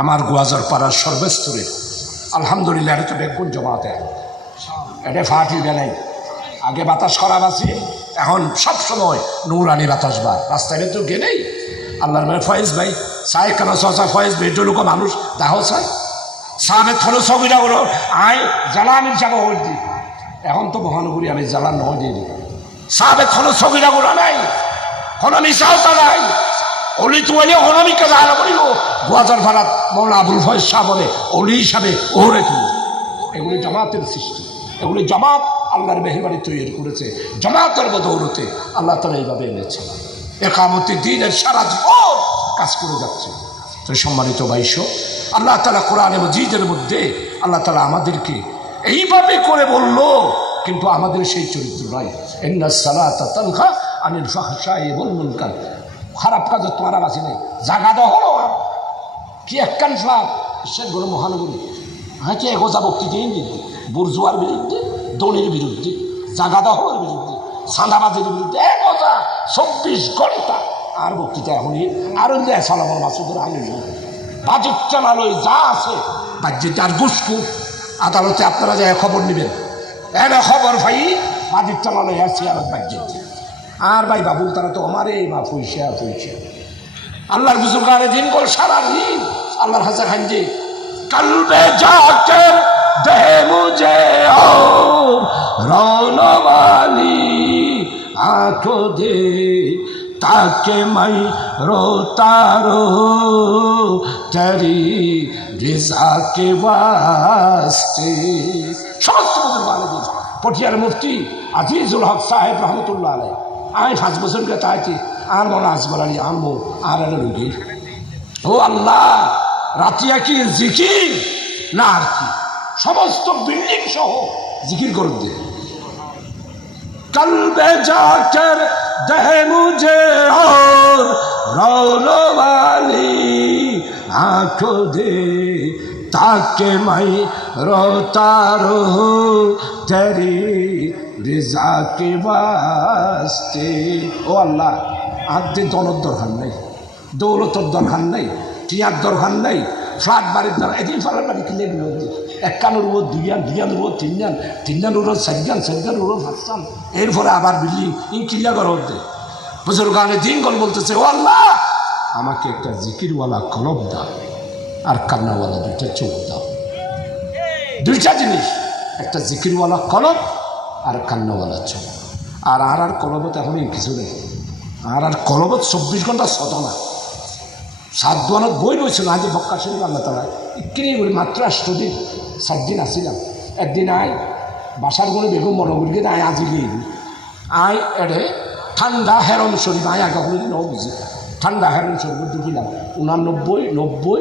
আমার গোয়াজার পাড়ার সর্বস্তরের আলহামদুলিল্লাহ এটা তো বেগুন জমাতে এটা ফাটি নাই আগে বাতাস খারাপ আছে এখন সব সময় নূরানি বাতাস বা রাস্তায় তো গেলেই আল্লাহর মানে ফয়েজ ভাই চাই কেন চা ফয়েজ ভাই লোক মানুষ তাহলে চাই সামনে থলো ছবিটা হলো আয় জ্বালানি যাবো হয়ে দিই এখন তো মহানগরী আমি জ্বালান নয় দিয়ে দিই সামনে থলো ছবিটা গুলো নাই কোনো মিশাওতা নাই অলি তুলে অনামিকা জানা বলিল গোয়াজার ভাড়াত মৌলা আবুল ফয়েজ শাহ বলে অলি হিসাবে ওরে তুলে এগুলি জামাতের সৃষ্টি এগুলি জামাত আল্লাহর মেহরবানি তৈরি করেছে জামাতের বদৌলতে আল্লাহ তালা এইভাবে এনেছে একামতি দিনের সারা জীবন কাজ করে যাচ্ছে তো সম্মানিত বাইশ আল্লাহ তালা কোরআনে মজিদের মধ্যে আল্লাহ তালা আমাদেরকে এইভাবে করে বলল কিন্তু আমাদের সেই চরিত্র নয় ইন্না সালাতা তানহা আনিল ফাহশাই ওয়াল মুনকার খারাপ কাজে তোমার বাঁচি নেই জাগা দেওয়া হলো কি একখান ফ্লাগ ঈশ্বর বড় মহানগরী হ্যাঁ কি এগোজা বক্তৃতাই দিদি বুর্জুয়ার বিরুদ্ধে দলির বিরুদ্ধে জাগা দেওয়ার বিরুদ্ধে সান্দাবাজের বিরুদ্ধে এগোজা 24 ঘন্টা আর বক্তৃতা এখনই আরো সালামর মাসুদের আনিল বাজেট চালালয় যা আছে বাজেট আর ঘুষখুর আদালতে আপনারা যায় খবর নেবেন এনে খবর ভাই বাজেট চালালয় আসছে আর বাজেট আর ভাই বাবু তারা তো আমারে মা পয়সা আল্লাহর বুজুর্গানে দিন বল সারা দিন আল্লাহর হাজা খান যে কলবে জাকের দেহে মুঝে और रोने वाली आंखों दे ताकि मैं रोता रहूं तेरी रज़ा के वास्ते समस्त बुजुर्गाने दिन पटियार मुफ्ती আজিজুল হক সাহেব রহমতুল্লাহ আলাই আমি 5 বছর গেতে আছি আর মনে আসবার আলী আনবো আর এনে রুগী ও আল্লাহ রাতিয়া কি জিকির না আর কি সমস্ত বিল্ডিং সহ জিকির করুন দে কলবে জাকের দেহে মুঝে और रोने वाली आंखों दे ताकि मैं रोता रहूं तेरी रज़ा के वास्ते ও আল্লাহ আদে দৌলত দরকার নাই দৌলতর দরকার নাই টিয়ার দরকার নাই ফ্ল্যাট বাড়ির দরকার এদিন ফ্ল্যাট বাড়ি কিনে দিল একখানোর উপর দুইয়ানোর উপর তিনজন উপর চারজন উপর 5জন এরপরে আবার বিল্ডিং কিলা করা হচ্ছে বুজুর্গানে দিন গল বলতেছে ও আল্লাহ আমাকে একটা জিকিরওয়ালা কলব দাও আর কান্নাওয়ালা দুইটা চোখ দাও দুইটা জিনিস একটা জিকিরওয়ালা কলব আর কান্নাওয়ালা চোখ আর কলবত এখন কিছু নেই আর কলবত 24 ঘন্টা সদনা 7 দোয়ানত বই রয়েছিল আজ বক্কা শরীফ আল্লাহ তালা কিনে বলি মাত্র 8 দিন 7 দিন আসছিলাম একদিন আয় বাসার কোনো বেগম মনোগুলিকে আয় আজি গিয়ে আয় এড়ে ঠান্ডা হেরম শরীফ আয় আগে কোনো দিন বুঝি ঠান্ডা হেরম শরীফ দেখিলাম 89, 90,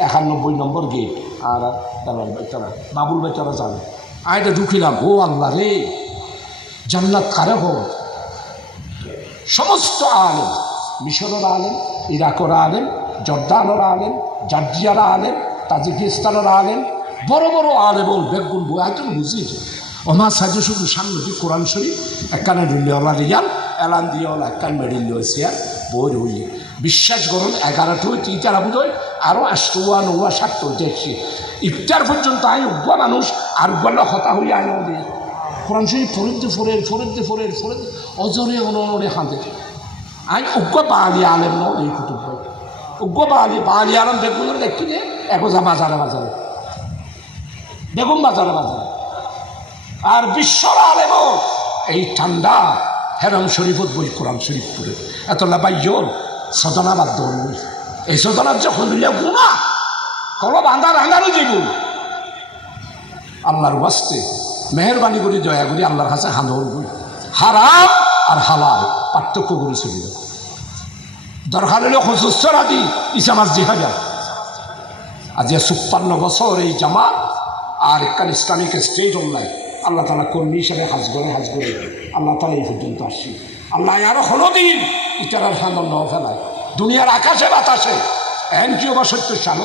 91 নম্বর গেট আর তারা বাবুল ভাই তারা যাবে আয়টা ঢুকিলাম ও আল্লাহ রে জান্নাত কারে হোক সমস্ত আলেম মিশরের আলেম ইরাকের আলেম জর্দানের আলেম জর্জিয়ার আলেম তাজিকিস্তানের আলেম বড় বড় আলেম বেগুন বই একজন বুঝিয়েছে ওমা সাজে শুধু সামনে কোরআন শরীফ একখানে রুলিওয়ালা রিয়াল এলান দিয়েওয়ালা একখান মেডিল রয়েছে বই রইলে বিশ্বাস করুন 11টো তিনটা বুধ হয় আরও 8টো 9, 7টো দেখছি ইফতার পর্যন্ত আই উগ্র মানুষ আর উগ্র হতা হইয়া আয় দিয়ে কোরআন শরীফ ফরিদে অজরে অনরে খাঁতে আই উগ্র বাঙালি আলেম ন এই কুতুব ভাই উগ্র বাঙালি আলেম বেগুন দেখি যে একজা বাজারে বেগুন বাজারে আর বিশ্বর আলেম এই ঠান্ডা হেরম শরীফত বই কোরআন শরীফ পড়ে এতলা বাইজল সদনা বাদ দৌড় এই সদনার যখন দিলে গুণা কলব আন্দারও যাইব আল্লাহর ওয়াস্তে মেহরবানি করে দয়া করি আল্লাহর কাছে হানর বই হারাম আর হালাল পার্থক্য করে চলি দরকার হলে হসুস্থর আদি ইসামাজ জিহাজা আজ 56 বছর এই জামাত আর একখান ইসলামিক স্টেট অনলাইন আল্লাহ তালা কর্মী হিসাবে হাজ করে আল্লাহ তালা এই পর্যন্ত আসছি আল্লাহ আরো হলদিন ইটারার সান্দন ন ফেলায় দুনিয়ার আকাশে বাতাসে এনকিও বা 70 সাল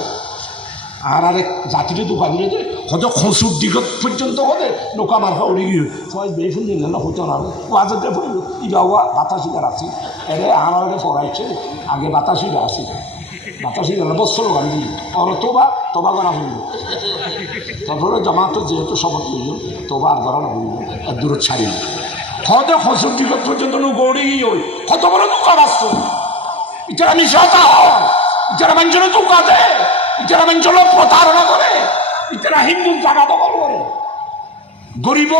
আর আরেক জাতিরে দোকান দিলে হয়তো খসুর দিগত পর্যন্ত হলে নৌকা মার্কা উড়ে গিয়ে সবাই বেয়ে ফেললেন না হইতো না ওয়াজতে পড়ল ইবা বাতাসিদার আছি এরে আমার পড়াইছে আগে বাতাসিরা আসি বাতাসে গেল বছর গান দিল ওরা তোবা করা হইল তারপরে জামাত যেহেতু শপথ হইল তোবা আর করা হইল আর দূর ছাড়িল কত 65 পর্যন্ত গৌড়ি ওই কত বড় দোকান আসতো ইতারা মিশাতা হয় ইতারা মানুষের ধোকা দেয় ইতারা মানুষের প্রতারণা করে ইতারা হিন্দুর জায়গা দখল করে গরিব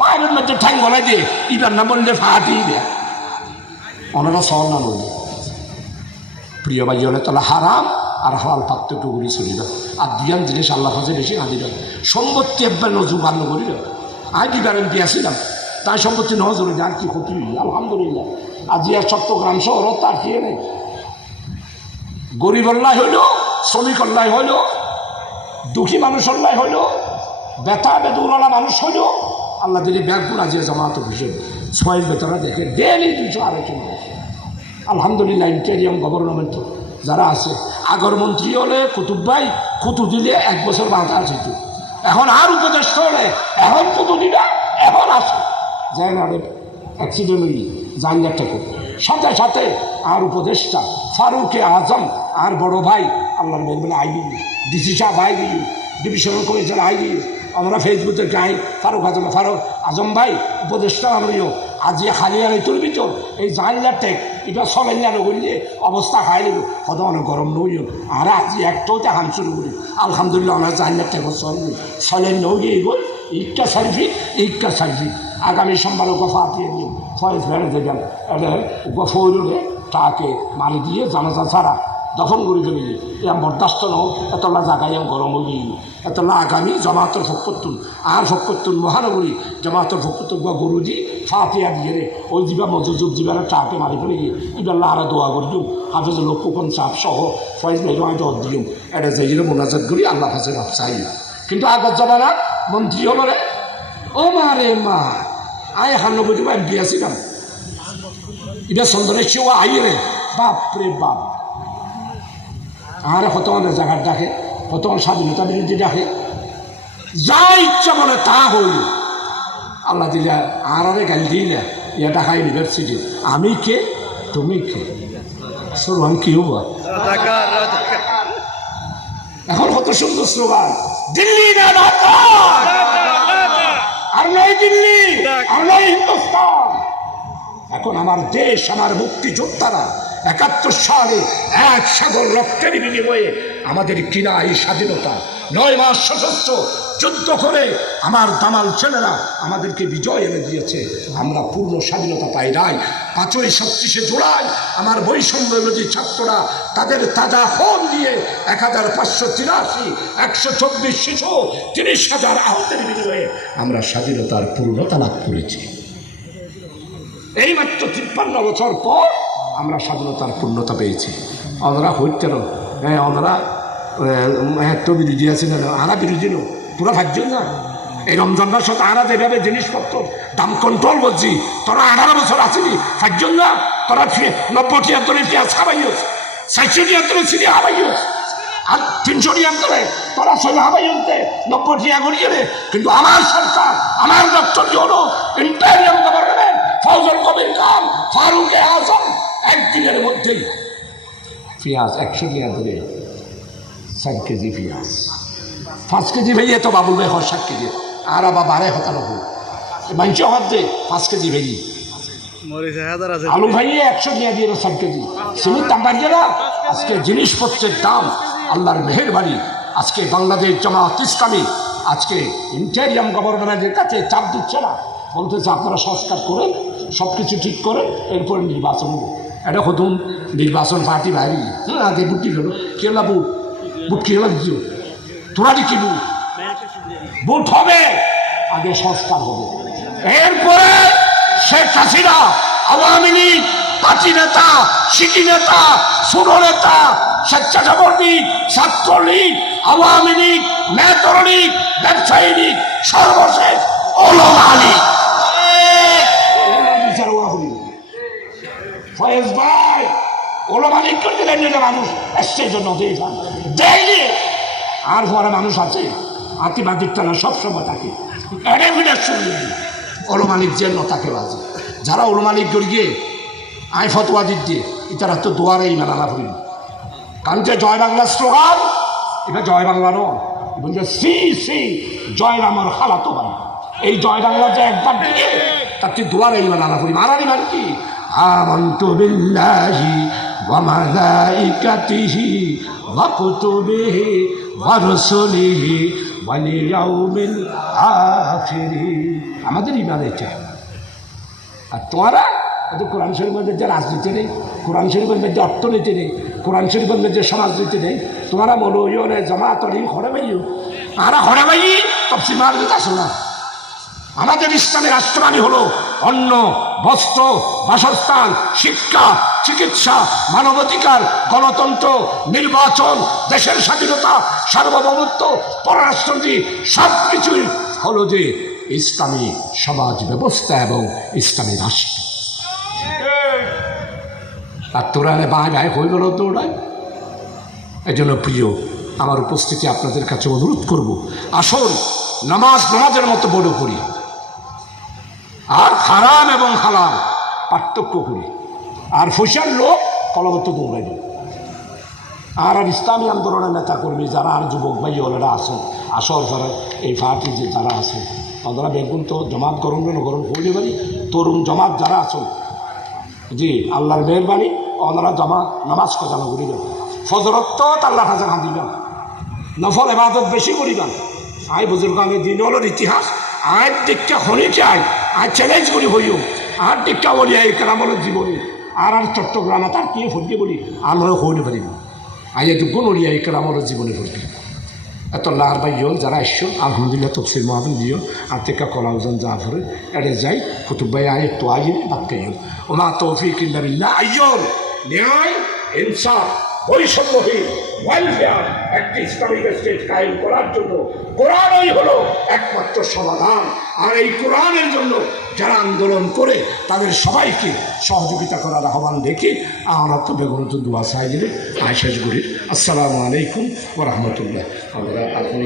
বাইরের মধ্যে ঠ্যাং গলায় দিয়ে ইটার না বললে ফাটি দেয় ওনারা সর না বললে প্রিয় ভাই হলে তাহলে হারাম আর হালাল পাত্রটুকুরি চলিল আর দুইয়ান জিনিস আল্লাহ কাছে বেশি না দিল সম্পত্তি একবার নজর বান্ন করিল আগে বেড়েন দিয়েছিলাম তাই সম্পত্তি নজরে আর কি ক্ষতি হইল আলহামদুলিল্লাহ আজি আর চট্টগ্রাম শহর তার কি নেই গরিব অল্লাই হইল শ্রমিক অল্লাই হইল দুঃখী মানুষ অল্লাই হইল বেতা বেদুলা মানুষ হইল আল্লাহ দিদি ব্যাগগুলো আজিয়া জমাত হিসেবে ছয়ের বেতরা দেখে ডেলি 200-250 মানুষ আলহামদুলিল্লাহ ইন্টেরিয়াম গভর্নমেন্ট যারা আছে আগর মন্ত্রী হলে কুতুব ভাই কুতু দিলে 1 বছর বাধা আছে এখন আর উপদেষ্টা হলে এখন কুতু দিলা এখন আসে যায় না অ্যাক্সিডেন্ট হই জানলাটা করবে সাথে সাথে আর উপদেষ্টা ফারুকে আজম আর বড় ভাই আল্লাহর মেহরবানি আইবি ডিসি সাহেব আইবি ডিভিশনাল কমিশন আইবি আমরা ফেসবুকে গাই ফারুক আজম ভাই উপদেষ্টা আমিও আজি খালি আর তুলবি তো এই জানলার টেক এটা চলেন না করলে অবস্থা খাই নিল কত অনেক গরম নইও আর আজি একটাতে হাম শুরু করি আলহামদুলিল্লাহ আমার জানলার টেক চলেন নই গই ইটটা সার্ভিস আগামী সোমবার গফা দিয়ে দিন ফয়েজ বেড়ে দেবেন গফরে তাকে মারি দিয়ে জানাজা ছাড়া দফন করে ফেলি এম বরদাস্ত নহ এতলা জায়গায় এম গরম হয়ে গিয়ে এতলা আগামী জমাতর ফকরতুন আর ফকরতুন মহানগরী জমাতর ফকরতুন গুরুজি ফাতিয়া দিয়ে রে ওই দিবা মজুজুব দিবার টাকে মারি ফেলে গিয়ে ইবাল্লা আরো দোয়া করে দিম হাফেজ লক্ষ্যণ চাপ সহ ফয়েজ ভাই দোয়া দিম এটা যাই মোনাজাত করি আল্লাহ হাফেজ চাই কিন্তু আগত জমানার মন্ত্রী হল রে ও মা রে মা আয় 91 এমপি আসিলাম এটা সন্তানের সেও আই রে বাপ রে বাপ আর কত জায়গার ডাকে কত স্বাধীনতা বিরোধী ডাকে যা ইচ্ছা বলে তা হইল আল্লাহ দিলে আর গাল দিলে ইয়া ঢাকা ইউনিভার্সিটি আমি কে তুমি কে স্লোগান কি হব এখন কত সুন্দর স্লোগান দিল্লি না ঢাকা আর নয় দিল্লি আর নয় হিন্দুস্তান এখন আমার দেশ আমার মুক্তিযোদ্ধারা 71 সালে 1 সাগর রক্তের বিনিময়ে আমাদের কিনা এই স্বাধীনতা 9 মাস সশস্ত্র যুদ্ধ করে আমার দামাল ছেলেরা আমাদেরকে বিজয় এনে দিয়েছে আমরা পূর্ণ স্বাধীনতা পাই নাই 5ই 36 জুলাই আমার বৈষম্য বিরোধী ছাত্ররা তাদের তাজা ফোন দিয়ে 1583 124 শিশু 30,000 আহতের বিনিময়ে আমরা স্বাধীনতার পূর্ণতা লাভ করেছি এই মাত্র 53 বছর পর আমরা স্বাধীনতার পূর্ণতা পেয়েছি ওনারা হইতেন হ্যাঁ ওনারা এত বিরোধী আছে না আরা বিরোধী নো তোরা ভাবছেন না এই রমজান মাস আরা যেভাবে জিনিসপত্র দাম কন্ট্রোল করছি তোরা 18 বছর আসেনি ভাবছেন না তোরা 90-73 পেঁয়াজ খাবাইও 400-73 চিনি খাবাইও আর 300 তোরা 16 খাবাইতে 90 টাকা করিয়ে রে কিন্তু আমার সরকার আমার ডক্টর হলো ইন্টারিয়াম গভর্নমেন্ট ফজল কবির খান ফারুকে আজম একদিনের মধ্যেই পেঁয়াজ 100 টাকা ধরে 7 কেজি পেঁয়াজ 5 কেজি ভেঙে তো বাবুল ভাই 7 কেজি আর আবার 12 মাংস হতে 5 কেজি ভেঙে আলু ভাইয়ে 100 টাকা দিয়ে 7 কেজি সিমেন্ট দাম বাড়ছে না আজকে জিনিসপত্রের দাম আল্লাহর মেহেরবানি আজকে বাংলাদেশ জামাত ইসলামী আজকে ইন্টেরিয়াম গভর্নমেন্টের কাছে চাপ দিচ্ছে না বলতেছে আপনারা সংস্কার করেন সব কিছু ঠিক করেন এরপরে নির্বাচন হবে এটা হতুন নির্বাচন পার্টি বাইরে আগে বুট কি হলো কেলা বুট কি হলো দিচ্ছিল তোরা কি বুট হবে আগে সংস্কার হবে এরপরে শেখ হাসিনা আওয়ামী লীগ পার্টি নেতা সিটি নেতা সুর নেতা স্বেচ্ছাসেবী ছাত্রলীগ আওয়ামী লীগ মেতর লীগ ব্যবসায়ী লীগ সর্বশেষ ওলামা লীগ ফয়েজ ভাই ওলামা লীগ করতে মানুষ এসছের জন্য দেয়নি আর ঘরে মানুষ আছে আতিবাদিক টানা সবসময় থাকে এডেভিডেন্স শুনলেন ওলামা লীগ যেন তাকে বাজে যারা ওলামা লীগ গিয়ে আয় ফতোয়া দিক দিয়ে তারা তো দোয়ারেই মেলা না করি কারণ যে জয় বাংলা স্লোগান, এটা জয় বাংলা নয়, বলছে শ্রী শ্রী জয় রামর খালাতো ভাই। এই জয় বাংলা যে একবার দিয়ে তার তুই দোয়ার ইমান আনা করি, মারার ইমান কি? আমানতু বিল্লাহি ওয়া মালাইকাতিহি ওয়া কুতুবিহি ওয়া রাসূলিহি ওয়াল ইয়াউমিল আখির। আমাদের ইমান এটা। আর তোমরা কোরআন শরীফের মধ্যে রাজনীতি নেই, কোরআন শরীফের মধ্যে অর্থনীতি নেই, কোরআন শরীফের মধ্যে সমাজনীতি নেই, তোমরা মৌলভী জমাতরি হরে ভাইও আর হরে ভাই তফসিল মার দিতে আসো না। আমাদের ইসলামের রাষ্ট্রবাণী হলো অন্ন, বস্ত্র, বাসস্থান, শিক্ষা, চিকিৎসা, মানবাধিকার, গণতন্ত্র, নির্বাচন, দেশের স্বাধীনতা, সার্বভৌমত্ব, পররাষ্ট্রনীতি, সব কিছুই হলো যে ইসলামী সমাজ ব্যবস্থা এবং ইসলামী রাষ্ট্র। আর তোরা বাঁয় বাঁয় হয়ে গেল দৌড়ায়। এই জন্য প্রিয়, আমার উপস্থিতি আপনাদের কাছে অনুরোধ করব, আসুন নামাজের মতো বড় করি, আর হারাম এবং হালাল পার্থক্য করি, আর ফসিয়ার লোক কলবত্ত দৌড়াই দেবে। আর ইসলামী আন্দোলনের নেতা কর্মী যারা আর যুবক ভাই ওরা আসেন, আসর যারা এই পার্টি যে যারা আছেন, ওনারা বেগুন তো জমাত গরম গরম হইলে পারি, তরুণ জমাত যারা আছেন, জি আল্লাহর মেহরবানি, ওনারা নামাজ খোঁজানো করিবেন, ফজরত আল্লাহ হাজার হাঁদিবেন, নফল এবাদত বেশি করিবেন। আই বুজুর্গ আমি দিন হলোর ইতিহাস আয় দিকটা হনি চাই, আয় চ্যালেঞ্জ করি হইও, আর দিকটা বলি এই কেরামলের জীবনী, আর চট্টগ্রামে তার কি ফুটবে বলি আমরা হইতে পারি না। আইয়া যোগ্য নড়িয়া এই কেরামলের জীবনে ফুটবে। এত লার ভাইও যারা এসছো আলহামদুলিল্লাহ তফসির মহাবিন দিও, আর থেকে কলাউজন যা ফরে এড়ে যাই কুতুব ভাই আয় তো আইন বাক্যাইন ওমা তৌফিক ইল্লা বিল্লাহ। আইয়ন ন্যায়, ইনসাফ, বৈষম্যহীন ওয়েলফেয়ার একটি ইসলামিক স্টেট কায়েম করার জন্য কোরআনই হলো একমাত্র সমাধান। আর এই কোরআনের জন্য যারা আন্দোলন করে তাদের সবাইকে সহযোগিতা করার আহ্বান দেখে আমরা তো বেগুনত দোয়া চাই দিলে আয়সাজ গুরির। আসসালামু আলাইকুম ওয়া রাহমাতুল্লাহ। আমরা আপনি